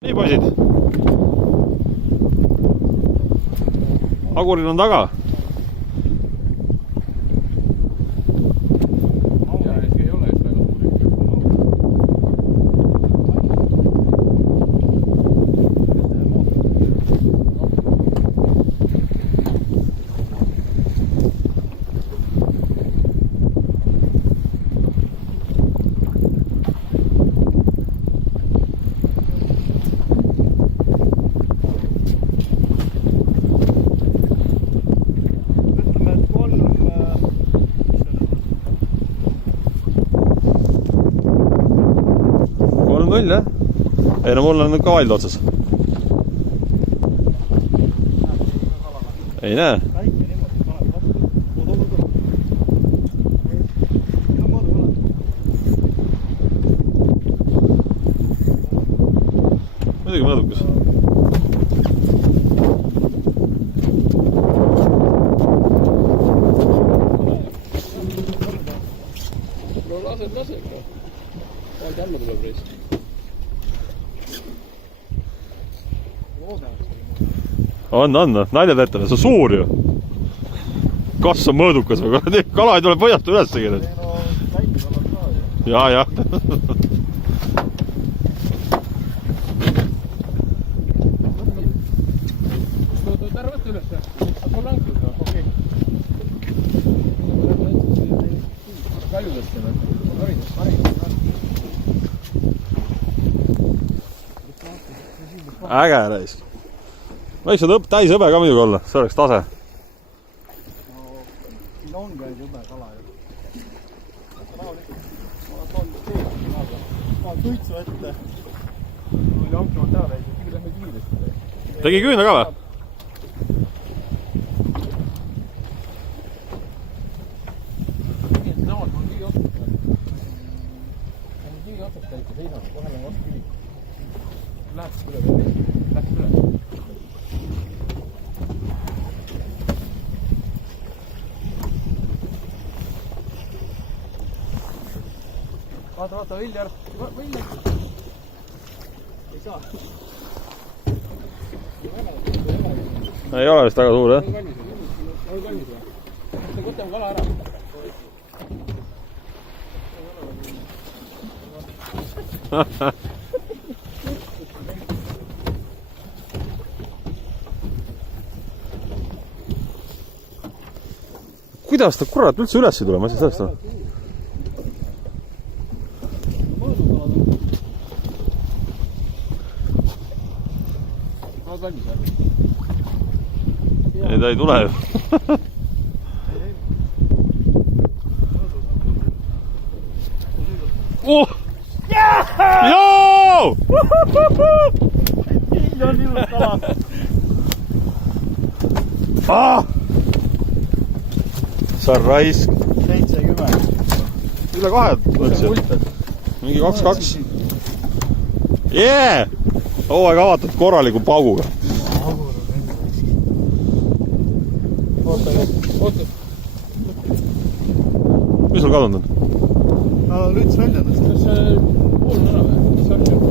Nii poisid, Agurin on taga. Null, jah? Ei, no mul on nüüd ka vaid otsas. Ei näe. Muidugi mõõdukas. No lased ikka. Vaid alla tuleb reis. On, nalja teetele, see on suur ju. Kas on mõõdukas või? Kala ei tule põhjast üles tegele. Ja. Ära võtta üles. Aga lankud, okei. Kaljudest teeme. Äge reis. Võiks seda täis hõbe ka muidugi olla, see oleks tase. No, siin on käid hõbe kala ju. Ma tuitsu ette. Oli hankimad täna näisid, küll lähme kiiresti. Tegi küüna ka või? Läheks üle. Vaata, Viljar. Ei saa. Ei ole vist väga suur, jah? Oli kallis või? Võtame kala ära. Kuidas ta kurat üldse üles ei tule, ma ei saa sellest aru. Ei, ta ei tule ju. Joo! Siin on ilus kala. Sa raisk. 70. Üle 2 mõtlesin. Mingi 2-2. Jee! Hooaeg avatud korraliku pauguga. Oota. Mis sul kadunud on? No lüts välja ennast. Kas pool on ära või? Mis on?